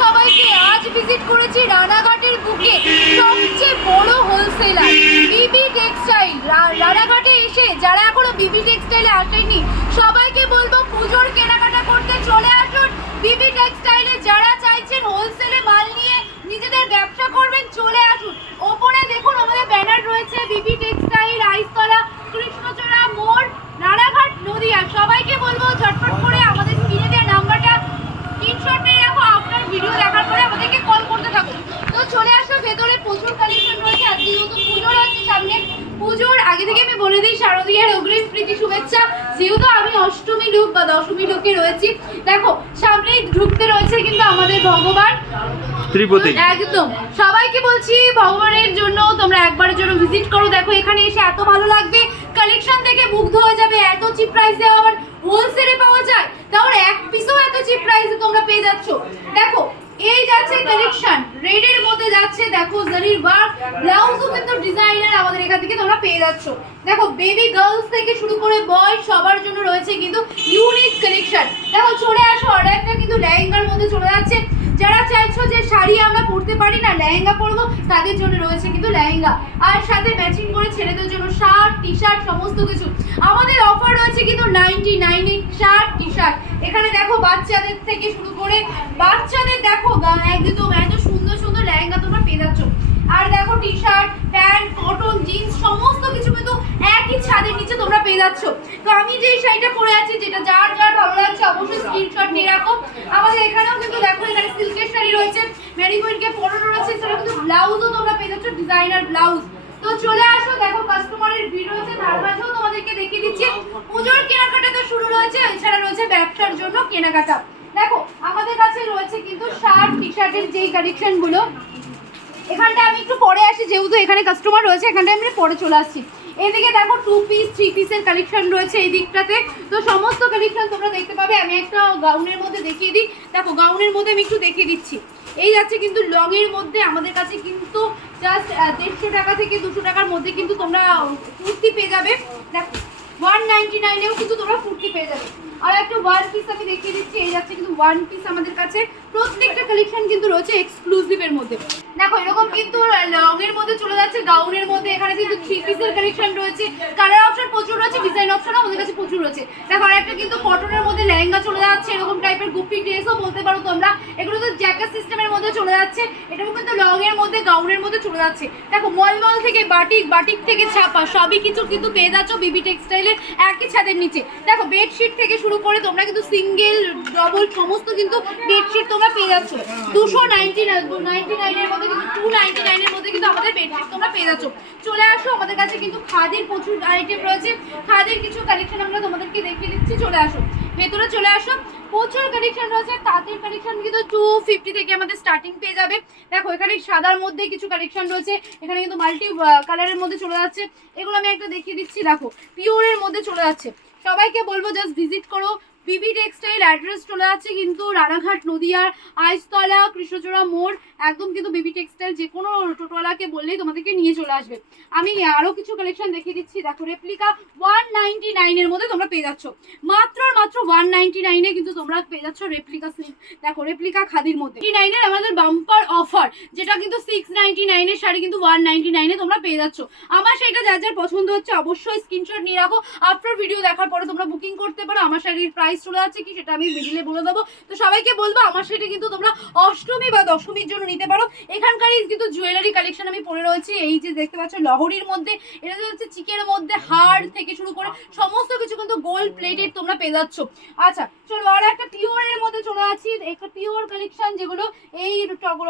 সবাইকে। আজ ভিজিট করেছি রানাঘাটের বুকে সবচেয়ে বড় হোলসেলার বিবি টেক্সটাইল। রানাঘাটে এসে যারা এখনো বিবি টেক্সটাইলে আসেনি সবাইকে বলবো পুজোর কেনাকাটা করতে চলে আসুন বিবি টেক্সটাইলে। যারা চাইছেন হোলসেলে মাল নিয়ে নিজেদের ব্যবসা করবেন চলে আসুন। ওপরে দেখুন আমাদের ব্যানার রয়েছে বিবি টেক্সটাইল, আইসতলা, কৃষ্ণচূড়া মোড়, রানাঘাট, নদিয়া। সবাইকে বলবো ঝটপট করে আমাদের স্ক্রিনে দেওয়া নাম্বারটা স্ক্রিনশট নিয়ে রাখো, আপনার ভিডিও দেখার পরে আমাদেরকে কল করতে থাকুন। তো চলে আসো, ভেতরে প্রচুর কালেকশন রয়েছে। আজকে যেহেতু পুজোর আছে সামনে, পুজোর আগে থেকে আমি বলে দিই শারদীয়ার অগ্রিম প্রীতি শুভেচ্ছা। যেহেতু আমি অষ্টমী লুক বা দশমী লুকে রয়েছি, দেখো সামনেই ঢুকতে রয়েছে কিন্তু আমাদের ভগবান ত্রিপতি। একদম সবাইকে বলছি ভগবানের জন্য তোমরা একবারের জন্য ভিজিট করো। দেখো এখানে এসে এত ভালো লাগবে, কালেকশন থেকে মুগ্ধ হয়ে যাবে। এত চিপ প্রাইসে আবার হোলসেলে পাওয়া যায়, তাহলে এক পিসও এত চিপ প্রাইসে তোমরা পেয়ে যাচ্ছ। দেখো এই যাচ্ছে কালেকশন, রেডের মধ্যে যাচ্ছে, দেখো জারির ওয়ার্ক, ব্লাউজও কিন্তু ডিজাইনার আমাদের এখান থেকে তোমরা পেয়ে যাচ্ছ। দেখো বেবি গার্লস থেকে শুরু করে বয় সবার জন্য রয়েছে কিন্তু ইউনিক কালেকশন। দেখো চলে আসো, আর একটা কিন্তু লেহেঙ্গার মধ্যে চলে যাচ্ছে। যারা চাইছো যে শাড়ি আমরা পরতে পারি না, লেহেঙ্গা পরবো, তাদের জন্য রয়েছে কিন্তু লেহেঙ্গা, আর সাথে ম্যাচিং করে ছেলেদের জন্য শার্ট, টি শার্ট সমস্ত কিছু। আমাদের অফার রয়েছে কিন্তু 99 শার্ট, টি শার্ট। এখানে দেখো বাচ্চাদের থেকে শুরু করে বাচ্চাদের দেখো একদম এত সুন্দর সুন্দর লেহেঙ্গা তোমরা পেয়ে যাচ্ছ। আর দেখো T shirt, pant, cotton, jeans সমস্ত কিছু কিন্তু একই ছাদের নিচে তোমরা পেয়ে যাচ্ছ। তো আমি যে শাড়িটা পরে আছি, যেটা যার যার ভালো লাগছে অবশ্যই স্ক্রিনশট নিয়ে রাখো। আমাদের এখানেও কিন্তু দেখো এখানে সিল্কের শাড়ি রয়েছে, ম্যারিগোল্ডকে পরানো রয়েছে, সেটা কিন্তু ব্লাউজও তোমরা পেয়ে যাচ্ছ, ডিজাইনার ব্লাউজ। তো চলে আসো, দেখো কাস্টমারের ভিড় রয়েছে, তার মাঝেও তোমাদেরকে দেখিয়ে দিচ্ছি পুজোর কেনাকাটা তো শুরু রয়েছে, এছাড়া রয়েছে ব্যবসার জন্য কেনাকাটা। দেখো আমাদের কাছে রয়েছে কিন্তু শার্ট, টি শার্টের যেই কালেকশন গুলো, এখানটা আমি একটু পরে আসি, যেহেতু এখানে কাস্টমার রয়েছে এখানটা আমি পরে চলে আসছি। এদিকে দেখো 2 পিস 3 পিসের কালেকশন রয়েছে এই দিকটাতে। তো সমস্ত কালেকশন তোমরা দেখতে পাবে। আমি একটা গাউনের মধ্যে দেখিয়ে দিই। দেখো গাউনের মধ্যে আমি একটু দেখিয়ে দিচ্ছি। এই যাচ্ছে কিন্তু লং এর মধ্যে আমাদের কাছে কিন্তু জাস্ট 150 টাকা থেকে 200 টাকার মধ্যে কিন্তু তোমরা কুর্তি পেয়ে যাবে। দেখো 199 কিন্তু তোমরা কুর্তি পেয়ে যাবে। আর একটা ওয়ান পিস আমি দেখিয়ে দিচ্ছি। এই যাচ্ছে কিন্তু ওয়ান পিস আমাদের কাছে। প্রত্যেকটা কালেকশন কিন্তু রয়েছে এক্সক্লুসিভের মধ্যে। দেখো এরকম কিন্তু লং এর মধ্যে চলে যাচ্ছে, গাউনের মধ্যে এখানে কিন্তু 3 পিসের কালেকশন রয়েছে, কালার অপশন প্রচুর রয়েছে, ডিজাইন অপশন আমাদের কাছে প্রচুর রয়েছে। দেখো আর একটা কিন্তু কটনের মধ্যে লেহেঙ্গা চলে যাচ্ছে, এরকম টাইপের গুপি ড্রেসও বলতে পারো তোমরা। এগুলো তো জ্যাকেট সিস্টেমের মধ্যে চলে যাচ্ছে, এটাও কিন্তু লং এর মধ্যে গাউনের মধ্যে চলে যাচ্ছে। দেখো মলমল থেকে বাটিক, বাটিক থেকে ছাপা সবই কিছু কিন্তু পেয়ে যাচ্ছ বিবি টেক্সটাইলের একই ছাদের নিচে। দেখো বেডশিট থেকে শুরু করে তোমরা কিন্তু সিঙ্গেল, ডবল সমস্ত কিন্তু বেডশিট তোমরা পেয়ে যাচ্ছ 299 এর মধ্যে, কিন্তু 299 এর মধ্যে কিন্তু আমাদের বেডশিট তোমরা পেয়ে যাচ্ছ। চলে আসো, আমাদের কাছে কিন্তু খাদির প্রচুর আইটেম রয়েছে, খাদির কিছু কালেকশন আমরা তোমাদেরকে দেখিয়ে দিচ্ছি। চলে আসো, ভেতরে চলে আসো, প্রচুর কালেকশন রয়েছে। তাঁতের কালেকশন কিন্তু 250 থেকে আমাদের স্টার্টিং পেয়ে যাবে। দেখো এখানে সাদার মধ্যে কিছু কালেকশন রয়েছে, এখানে কিন্তু মাল্টি কালারের মধ্যে চলে যাচ্ছে। এগুলো আমি একটা দেখিয়ে দিচ্ছি। দেখো পিওরের মধ্যে চলে যাচ্ছে। সবাইকে বলবো জাস্ট ভিজিট করো বিবি টেক্সটাইল। অ্যাড্রেস চলে যাচ্ছে কিন্তু রানাঘাট, নদিয়ার আইসতলা, কৃষ্ণচূড়া মোড়। একদম কিন্তু বিবি টেক্সটাইল যে কোনো টোটোওয়ালাকে বললেই তোমাদেরকে নিয়ে চলে আসবে। আমি আরও কিছু কালেকশন দেখিয়ে দিচ্ছি। দেখো রেপ্লিকা 199 এর মধ্যে তোমরা পেয়ে যাচ্ছ, মাত্র 199 এ কিন্তু তোমরা পেয়ে যাচ্ছ রেপ্লিকা সিল্ক। দেখো রেপ্লিকা খাদির মধ্যে 99 এর আমাদের বাম্পার অফার, যেটা কিন্তু 699 এর শাড়ি কিন্তু 199 এ তোমরা পেয়ে যাচ্ছ। আমার সেটা যার যার পছন্দ হচ্ছে অবশ্যই স্ক্রিনশট নিয়ে রাখো। আফটার ভিডিও দেখার পরে তোমরা বুকিং করতে পারো। আমার শাড়ির প্রাইস চলে যাচ্ছে কি সেটা আমি ভিডিওতে বলে দেবো। তো সবাইকে বলবো আমার শাড়ি কিন্তু তোমরা অষ্টমী বা দশমীর জন্য নিতে পারো। এখানকারই কিন্তু জুয়েলারি কালেকশন আমি পরে রয়েছি। এই যে দেখতে পাচ্ছ লহরির মধ্যে, এটা হচ্ছে চিকের মধ্যে হার থেকে শুরু করে সমস্ত কিছু কিন্তু গোল্ড প্লেটেড তোমরা পেয়ে যাচ্ছ। আচ্ছা চলো, আর একটা পিওরের মধ্যে চলে আসছি। একটা পিওর কালেকশন, যেগুলো এই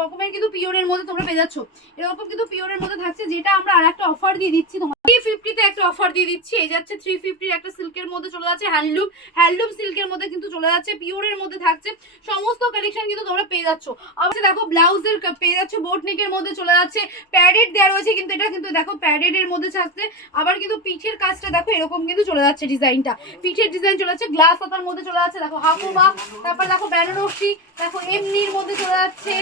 রকমের কিন্তু পিওরের মধ্যে তোমরা পেয়ে যাচ্ছ। এরকম কিন্তু পিওরের মধ্যে থাকছে, যেটা আমরা আর একটা অফার দিয়ে দিচ্ছি তোমার 350 তে একটা অফার দিয়ে দিচ্ছি। এই যাচ্ছে 350 একটা সিল্কের মধ্যে চলে যাচ্ছে, হ্যান্ডলুম সিল্কের মধ্যে কিন্তু চলে যাচ্ছে, পিওরের মধ্যে থাকছে। সমস্ত কালেকশন কিন্তু তোমরা পেয়ে যাচ্ছ। আবার দেখো ব্লাউজের পেয়ে যাচ্ছ, বোট নেকের মধ্যে চলে যাচ্ছে, প্যাডেড দেওয়া রয়েছে কিন্তু এটা কিন্তু দেখো প্যাডেড এর মধ্যে থাকছে। আবার কিন্তু পিঠের কাজটা দেখো এরকম কিন্তু চলে যাচ্ছে, ডিজাইনটা পিঠের ডিজাইন চলে যাচ্ছে, গ্লাস হাতার মধ্যে চলে যাচ্ছে। দেখো হাফুবা, তারপর দেখো বেনারসি, দেখো এমনির মধ্যে চলে যাচ্ছে,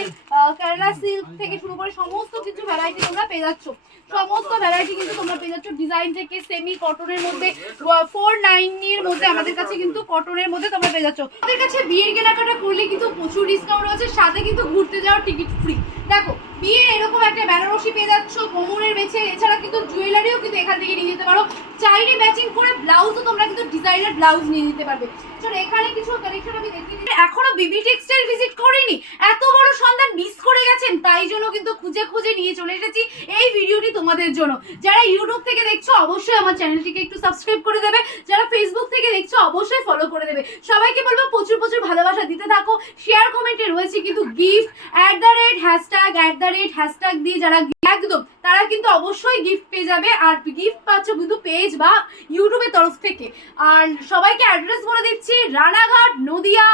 কেরালা সিল্ক থেকে শুরু করে সমস্ত কিছু ভ্যারাইটি তোমরা পেয়ে যাচ্ছ। সমস্ত ভ্যারাইটি কিন্তু তোমরা পেয়ে যাচ্ছ ডিজাইন থেকে সেমি কটনের মধ্যে 490 এর মধ্যে আমাদের কাছে কিন্তু কটনের মধ্যে তোমরা পেয়ে যাচ্ছ। আমাদের কাছে বিয়ের কেনাকাটা করলে কিন্তু প্রচুর ডিসকাউন্ট রয়েছে, সাথে কিন্তু ঘুরতে যাওয়ার টিকিট ফ্রি। দেখো বিয়ে এরকম একটা বেনারসি পেয়ে যাচ্ছ কোমরের বেছে, এছাড়া কিন্তু জুয়েলারিও কিন্তু এখান থেকে নিয়ে যেতে পারো। চাইলে ম্যাচিং করে ব্লাউজও তোমরা কিন্তু ডিজাইনার ব্লাউজ নিয়ে নিতে পারবে। চলো এখানে কিছু কালেকশন আমি দেখিয়ে দিই। এখনো বিবি টেক্সটাইল ভিজিট করেনি, এত বড় সন্ধান মিস করে গেছেন, তাই জন্য কিন্তু খুঁজে খুঁজে নিয়ে চলে এসেছি এই ভিডিওটি তোমাদের জন্য। যারা ইউটিউব থেকে দেখছো অবশ্যই আমার চ্যানেলটিকে একটু সাবস্ক্রাইব করে দেবে, যারা ফেসবুক থেকে দেখছো অবশ্যই ফলো করে দেবে। সবাইকে বলবো প্রচুর প্রচুর ভালোবাসা দিতে থাকো। শেয়ার কমেন্টে রয়েছে কিন্তু গিফট #হ্যাশট্যাগ দিয়ে যারা একদম তারা কিন্তু অবশ্যই গিফট পেয়ে যাবে, আর গিফট পাচ্ছ কিন্তু পেজ বা ইউটিউবের তরফ থেকে। আর সবাইকে অ্যাড্রেস বলে দিচ্ছি, রানাঘাট, নদিয়া,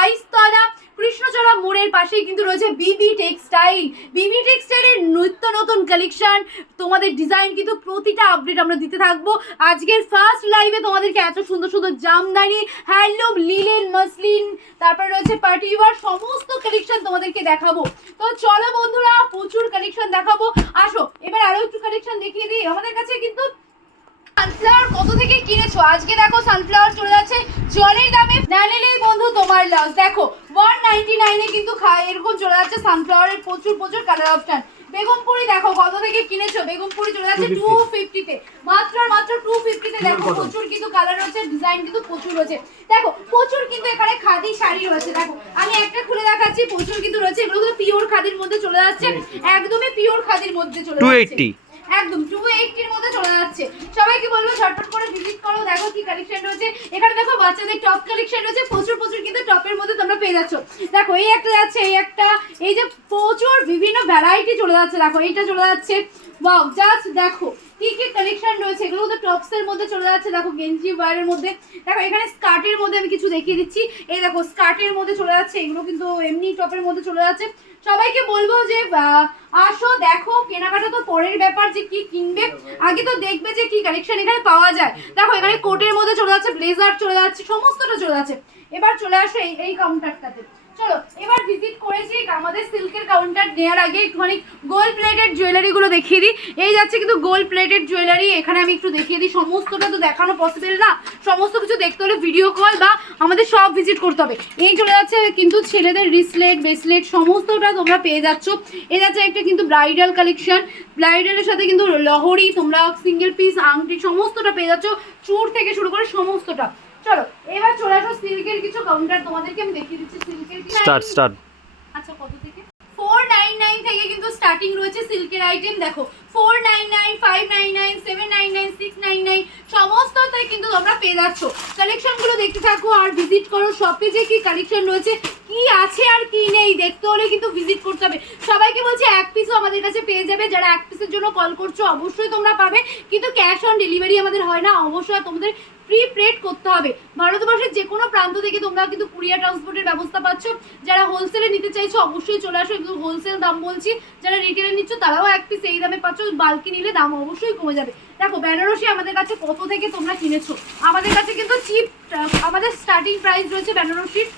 আইসতলা, কৃষ্ণচড়া মোড়ের পাশেই কিন্তু রয়েছে বিবি টেক্সটাইল। বিবি টেক্সটাইলের নিত্য নতুন কালেকশন, তোমাদের ডিজাইন কিন্তু প্রতিটা আপডেট আমরা দিতে থাকবো। আজকের ফার্স্ট লাইভে তোমাদেরকে এত সুন্দর সুন্দর জামদানি, হ্যান্ডলুম, লিলেন, মসলিন, তারপরে রয়েছে পার্টি ওয়্যার, সমস্ত কালেকশন তোমাদেরকে দেখাবো। তো চলো বন্ধুরা, প্রচুর কালেকশন দেখাবো, আসো এবার আরো একটু কালেকশন দেখিয়ে দিই। আমাদের কাছে কিন্তু সানফ্লাওয়ার কত থেকে কিনেছো, আজকে দেখো সানফ্লাওয়ার চলে যাচ্ছে জলের দামে, না নিলেই বন্ধু তোমার লস। দেখো 199 এ কিন্তু এরকম চলে যাচ্ছে সানফ্লাওয়ারের প্রচুর প্রচুর কালার অপশন। বেগমপুরি দেখো কত থেকে কিনেছো, বেগমপুরি চলে যাচ্ছে 250 তে, মাত্র 250 তে। দেখো প্রচুর কিন্তু কালার রয়েছে, ডিজাইন কিন্তু প্রচুর রয়েছে। দেখো প্রচুর কিন্তু এখানে খাদি শাড়ি রয়েছে, দেখো আমি একটা খুলে দেখাচ্ছি, প্রচুর কিন্তু রয়েছে। এগুলো কিন্তু পিওর খাদির মধ্যে চলে যাচ্ছে, একদমই পিওর খাদির মধ্যে চলে যাচ্ছে, 280 একদম 280 এর মধ্যে চলে যাচ্ছে। সবাইকে বলবো ঝটপট করে ভিজিট করো, দেখো কি কালেকশন রয়েছে। এখানে দেখো বাচ্চাদের টপ কালেকশন রয়েছে, প্রচুর প্রচুর কিন্তু টপের মধ্যে তোমরা পেয়ে যাচ্ছ। দেখো এই একটা যাচ্ছে, এই একটা, এই যে প্রচুর বিভিন্ন ভ্যারাইটি চলে যাচ্ছে। দেখো এইটা চলে যাচ্ছে, ওয়াও জাস্ট দেখো কি কি কালেকশন রয়েছে। এগুলো তো টপস এর মধ্যে চলে যাচ্ছে, দেখো গেঞ্জি ওয়্যারের মধ্যে। দেখো এখানে স্কার্টের মধ্যে আমি কিছু দেখিয়ে দিচ্ছি, এই দেখো স্কার্টের মধ্যে চলে যাচ্ছে, এগুলো কিন্তু এমনি টপের মধ্যে চলে যাচ্ছে। সবাইকে বলবো যে আসো দেখো, কেনাকাটা তো পরের ব্যাপার, যে কি কিনবে আগে তো দেখবে যে কি কালেকশন এখানে পাওয়া যায়। দেখো এখানে কোটের মধ্যে চলে যাচ্ছে, ব্লেজার চলে যাচ্ছে, সমস্তটা চলে যাচ্ছে। এবার চলে আসো এই কাউন্টারটাতে। চলো এবার ভিজিট করেছি আমাদের সিল্কের কাউন্টার নেওয়ার আগে একটুখানি গোল্ড প্লেটেড জুয়েলারি গুলো দেখিয়ে দিই। এই যাচ্ছে কিন্তু গোল্ড প্লেটেড জুয়েলারি, এখানে আমি একটু দেখিয়ে দিই। সমস্তটা তো দেখানো পসিবল না, সমস্ত কিছু দেখতে হলে ভিডিও কল বা আমাদের সব ভিজিট করতে হবে। এই চলে যাচ্ছে কিন্তু ছেলেদের রিসলেট, ব্রেসলেট, সমস্তটা তোমরা পেয়ে যাচ্ছ। এই যাচ্ছে একটা কিন্তু ব্রাইডাল কালেকশন, ব্রাইডালের সাথে কিন্তু লহরি, তোমরা সিঙ্গেল পিস আংটি সমস্তটা পেয়ে যাচ্ছ, চুর থেকে শুরু করে সমস্তটা। চলো এবার চলে আসো সিল্কের কিছু কাউন্টার, তোমাদেরকে আমি দেখিয়ে দিচ্ছি সিল্কের স্টার্ট। আচ্ছা কত থেকে? 499 থেকে কিন্তু স্টার্টিং রয়েছে সিল্কের আইটেম। দেখো 499, 599, 799, 699 সমস্তটাই কিন্তু তোমরা পেয়ে যাচ্ছ। কালেকশনগুলো দেখতে থাকো আর ভিজিট করো শপে, যে কি কালেকশন রয়েছে, কি আছে আর কি নেই দেখতে হলে কিন্তু ভিজিট করতে হবে। সবাইকে বলছি এক পিসও আমাদের কাছে পেয়ে যাবে, যারা এক পিসের জন্য কল করছো অবশ্যই তোমরা পাবে, কিন্তু ক্যাশ অন ডেলিভারি আমাদের হয় না, অবশ্যই তোমাদের প্রিপেড করতে হবে। ভারতবর্ষের যে কোনো প্রান্ত থেকে তোমরা কিন্তু কুরিয়ার ট্রান্সপোর্টের ব্যবস্থা পাচ্ছ। যারা হোলসেলে নিতে চাইছো অবশ্যই চলে আসো, কিন্তু হোলসেল দাম বলছি, যারা রিটেলে নিচ্ছ তারাও এক পিস এই দামে পাচ্ছ, বাল্কি নিলে দাম অবশ্যই কমে যাবে। দেখো বেনারসি আমাদের কাছে কত থেকে তোমরা কিনেছো, আমাদের কাছে কিন্তু চিপ, আমাদের স্টার্টিং প্রাইস রয়েছে বেনারসির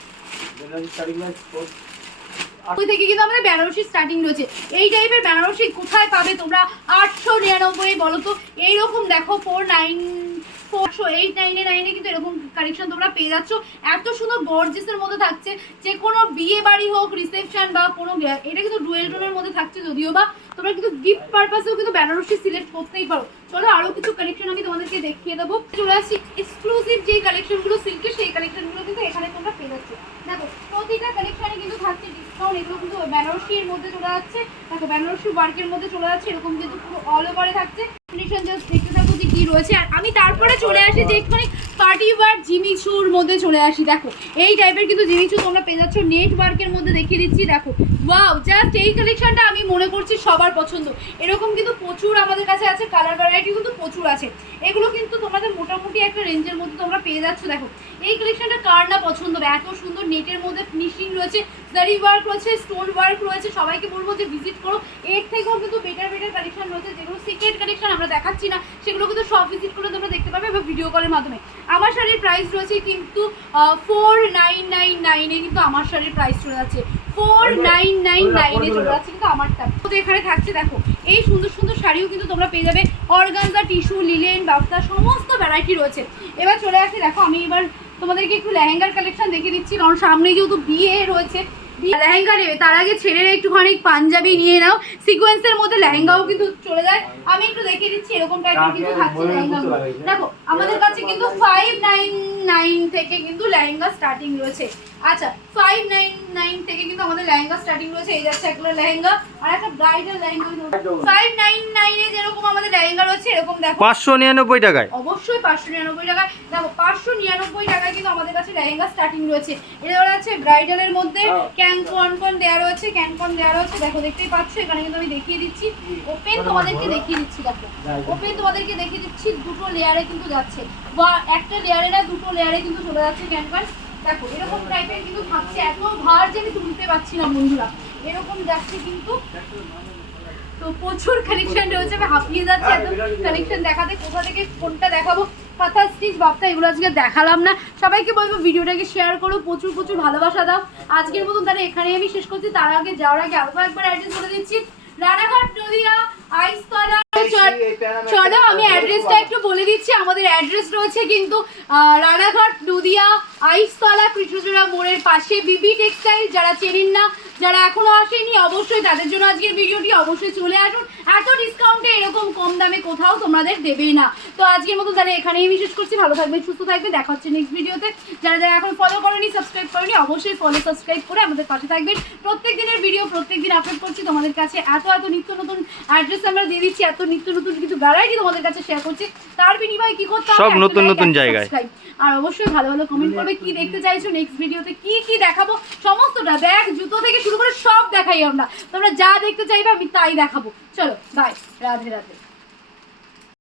ওই থেকে কিন্তু আমাদের বেনারসি স্টার্টিং রয়েছে। এই টাইপের বেনারসি কোথায় পাবে তোমরা? 899 বলো তো, এইরকম দেখো 489 কিন্তু এরকম কালেকশন তোমরা পেয়ে যাচ্ছ। এত সুন্দর গর্জিয়াসের মধ্যে থাকছে, যে কোনো বিয়ে বাড়ি হোক, রিসেপশন বা কোনো, এটা কিন্তু ডুয়েল টোনের মধ্যে থাকছে যদিও বা, তোমরা কিন্তু গিফট পারপাসেও কিন্তু বেনারসি সিলেক্ট করতেই পারো। চলো আরো কিছু কালেকশন আমি তোমাদেরকে দেখিয়ে দেবো। চলে আসছি এক্সক্লুসিভ যে কালেকশনগুলো সিল্কের, সেই কালেকশনগুলো কিন্তু এখানে তোমরা পেয়ে যাচ্ছ। দেখো প্রতিটা কালেকশনে কিন্তু থাকছে ডিসকাউন্ট, এগুলো কিন্তু বেনারসির মধ্যে চলে যাচ্ছে। দেখো বেনারসি ওয়ার্কের মধ্যে চলে যাচ্ছে, এরকম কিন্তু পুরো অল ওভারে থাকছে। কন্ডিশন জাস্ট দেখতে থাকো যে কি রয়েছে। আর আমি তারপরে চলে আসি যে একটুখানি পার্টি ওয়ার জিমিচুর মধ্যে চলে আসি। দেখো এই টাইপের কিন্তু জিমিচু তোমরা পেয়ে যাচ্ছ, নেট ওয়ার্কের মধ্যে দেখিয়ে দিচ্ছি। দেখো ওয়াও, জাস্ট এই কালেকশনটা আমি মনে করছি সবার পছন্দ। এরকম কিন্তু প্রচুর আমাদের কাছে আছে, কালার ভ্যারাইটি কিন্তু প্রচুর আছে। এগুলো কিন্তু তোমাদের মোটামুটি একটা রেঞ্জের মধ্যে তোমরা পেয়ে যাচ্ছ। দেখো এই কালেকশনটা কার না পছন্দ হবে, এত সুন্দর নেটের মধ্যে ফিনিশিং রয়েছে, জারি ওয়ার্ক রয়েছে, স্টোন ওয়ার্ক রয়েছে। সবাইকে বলবো যে ভিজিট করো, এর থেকেও কিন্তু বেটার কালেকশন রয়েছে, যেগুলো সিক্রেট কালেকশন আমরা দেখাচ্ছি না, সেগুলো কিন্তু সব ভিজিট করলে তোমরা দেখতে পাবে বা ভিডিও কলের মাধ্যমে। আমার শাড়ির প্রাইস রয়েছে কিন্তু 4999 কিন্তু আমার শাড়ির প্রাইস চলে যাচ্ছে 4999 চলে যাচ্ছে কিন্তু আমারটা তো এখানে থাকছে। দেখো এই সুন্দর সুন্দর শাড়িও কিন্তু তোমরা পেয়ে যাবে, অর্গানজা, টিস্যু, লিলেন, বাফতা সমস্ত ভ্যারাইটি রয়েছে। এবার চলে আসছে, দেখো আমি এবার তোমাদেরকে একটু লেহেঙ্গার কালেকশন দেখিয়ে দিচ্ছি, কারণ সামনে যেহেতু বিয়ে রয়েছে, লেহেঙ্গা নেবে তার আগে ছেলেরা একটুখানি পাঞ্জাবি নিয়ে নাও, সিকোয়েন্সের মধ্যে লেহেঙ্গাও কিন্তু চলে যায়। আমি একটু দেখিয়ে দিচ্ছি, এরকম টাইপের কিন্তু থাকছে লেহেঙ্গা। দেখো আমাদের কাছে কিন্তু 599 থেকে কিন্তু লেহেঙ্গা স্টার্টিং রয়েছে। আচ্ছা 599 থেকে কিন্তু আমাদের লেহেঙ্গা স্টার্টিং রয়েছে। এই যাচ্ছে একটা লেহেঙ্গা আর একটা ব্রাইডাল লেহেঙ্গা। 599 এ যেরকম আমাদের লেহেঙ্গা রয়েছে এরকম দেখো 599 টাকায়, অবশ্যই 599 টাকায়। দেখো 599 টাকায় কিন্তু আমাদের কাছে লেহেঙ্গা স্টার্টিং রয়েছে। এটা ধরা আছে ব্রাইডালের মধ্যে ক্যানকন দেওয়া রয়েছে, ক্যানকন দেওয়া রয়েছে। দেখো দেখতেই পাচ্ছ, এখানে কিন্তু আমি দেখিয়ে দিচ্ছি, ওপেন তোমাদেরকে দেখিয়ে দিচ্ছি। দেখো ওপেন তোমাদেরকে দেখিয়ে দিচ্ছি, দুটো লেয়ারে কিন্তু যাচ্ছে, বা একটা লেয়ারে না দুটো লেয়ারে কিন্তু চলে যাচ্ছে ক্যানকন। দেখো এরকম টাইপের কিন্তু থাকছে, এত ভার যে আমি তুলতে পারছি না বন্ধুরা, এরকম যাচ্ছে কিন্তু। তো প্রচুর কালেকশন রয়েছে, আমি হাঁপিয়ে যাচ্ছি এত কালেকশন দেখাতে, কোথা থেকে কোনটা দেখাবো। কাঁথা স্টিচ বাপ্তা এগুলো আজকে দেখালাম না। সবাইকে বলবো ভিডিওটাকে শেয়ার করো, প্রচুর প্রচুর ভালোবাসা দাও। আজকের মতন তাহলে এখানেই আমি শেষ করছি। তার আগে যাওয়ার আগে আরো একবার অ্যাড্রেস বলে দিচ্ছি, রানাঘাট, নদিয়া, আইসতলা। চলো আমি অ্যাড্রেসটা একটু বলে দিচ্ছি। আমাদের অ্যাড্রেস রয়েছে কিন্তু রানাঘাট, নদিয়া, আইসতলা, কৃষ্ণচূড়া মোড়ের পাশে বিবি টেক্সটাইল। যারা চেনেন না, যারা এখনো আসেনি, অবশ্যই তাদের জন্য আজকের ভিডিওটি, অবশ্যই চলে আসুন। এত ডিসকাউন্টে এরকম কম দামে কোথাও তোমাদের দেবে না। তো আজকের মতো তাহলে এখানেই বিশেষ করছি। ভালো থাকবে, সুস্থ থাকবে, দেখা হচ্ছে নেক্সট ভিডিওতে। যারা যারা এখন ফলো করেনি, সাবস্ক্রাইব করেনি, অবশ্যই ফলো সাবস্ক্রাইব করে আমাদের পাশে থাকবেন। প্রত্যেক দিনের ভিডিও প্রত্যেক দিন আপলোড করছি তোমাদের কাছে। এত নিত্য নতুন অ্যাড্রেস আমরা দিয়ে দিচ্ছি, এত নিত্য নতুন কিন্তু ভ্যারাইটি তোমাদের কাছে শেয়ার করছি। তার বিনিময়ে কি করতে হবে, সব নতুন নতুন জায়গায়। আর অবশ্যই ভালো ভালো কমেন্ট করবে, কি দেখতে চাইছো নেক্সট ভিডিওতে, কি কি দেখাবো সমস্তটা, ব্যাগ জুতো থেকে শুরু করে সব দেখাই আমরা। তোমরা যা দেখতে চাইবে আমি তাই দেখাবো। চলো বাই, রাধে রাধে।